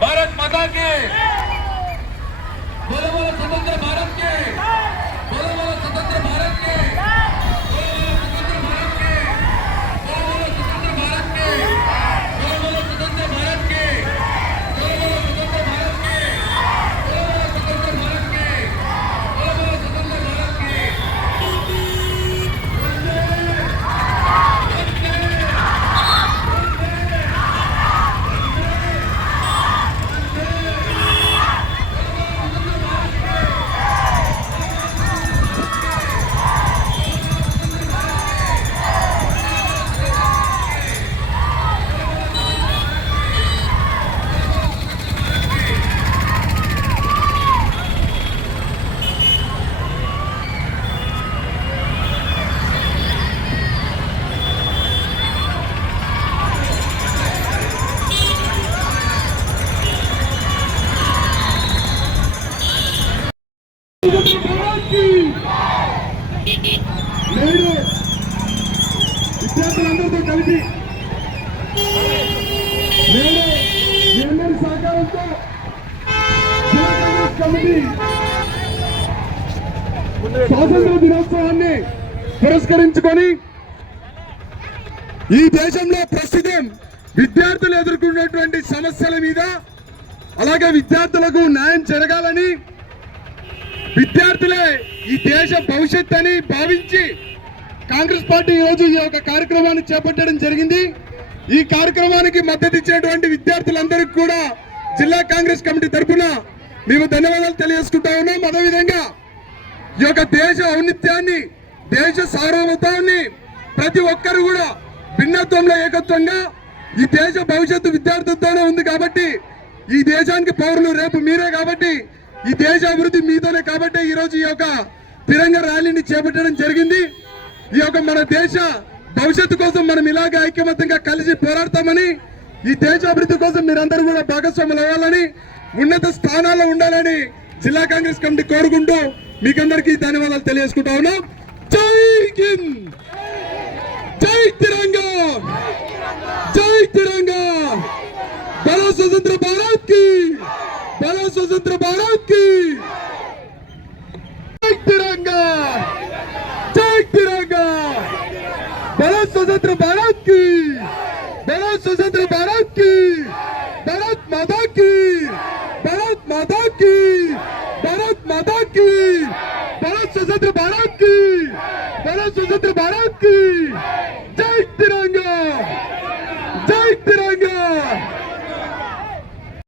भारत माता के बोलो बोलो स्वतंत्र भारत के बोलो बोलो स्वतंत्र भारत के बोलो बोलो स्वतंत्र भारत के बोलो बोलो स्वतंत्र भारत के बोलो बोलो स्वतंत्र भारत के बोलो बोलो स्वतंत्र भारत के बोलो बोलो स्वतंत्र भारत के విద్యార్థులందరితో కలిపి అందరి సహకారంతో కమిటీ స్వాతంత్ర దినోత్సవాన్ని పురస్కరించుకొని ఈ దేశంలో ప్రస్తుతం విద్యార్థులు ఎదుర్కొన్నటువంటి సమస్యల మీద అలాగే విద్యార్థులకు న్యాయం జరగాలని విద్యార్థులే ఈ దేశ భవిష్యత్ అని భావించి కాంగ్రెస్ పార్టీ ఈరోజు ఈ యొక్క కార్యక్రమాన్ని చేపట్టడం జరిగింది. ఈ కార్యక్రమానికి మద్దతు ఇచ్చినటువంటి విద్యార్థులందరికీ కూడా జిల్లా కాంగ్రెస్ కమిటీ తరఫున మేము ధన్యవాదాలు తెలియజేసుకుంటా ఉన్నాం. అదేవిధంగా ఈ యొక్క దేశ ఔన్నత్యాన్ని దేశ సార్వభౌమత్వాన్ని ప్రతి ఒక్కరు కూడా భిన్నత్వంలో ఏకత్వంగా ఈ దేశ భవిష్యత్తు విద్యార్థులతోనే ఉంది కాబట్టి ఈ దేశానికి పౌరులు రేపు మీరే కాబట్టి ఈ దేశ అభివృద్ధి మీతోనే కాబట్టి ఈరోజు ఈ యొక్క తిరంగ ర్యాలీని చేపట్టడం జరిగింది. ఈ యొక్క మన దేశ భవిష్యత్తు కోసం మనం ఇలాగే ఐక్యమత్యంగా కలిసి పోరాడతామని ఈ దేశ అభివృద్ధి కోసం మీరందరూ కూడా భాగస్వాములు అవ్వాలని ఉన్నత స్థానాల్లో ఉండాలని జిల్లా కాంగ్రెస్ కమిటీ కోరుకుంటూ మీకందరికీ ధన్యవాదాలు తెలియజేసుకుంటా ఉన్నాం. జై హింద్, జై తిరంగా, జై తిరంగా, బలో స్వతంత్ర భారత్ కి, బలో స్వతంత్ర భారత్ కి, జై తిరంగా, జై తిరంగా, బలో స్వతంత్ర భారత్ కి, బలో స్వతంత్ర భారత్ కి, భారత్ మాతా కి, భారత్ మాతా కి, భారత్ మాతా की, भारत स्वतंत्र भारत की, भारत स्वतंत्र भारत की।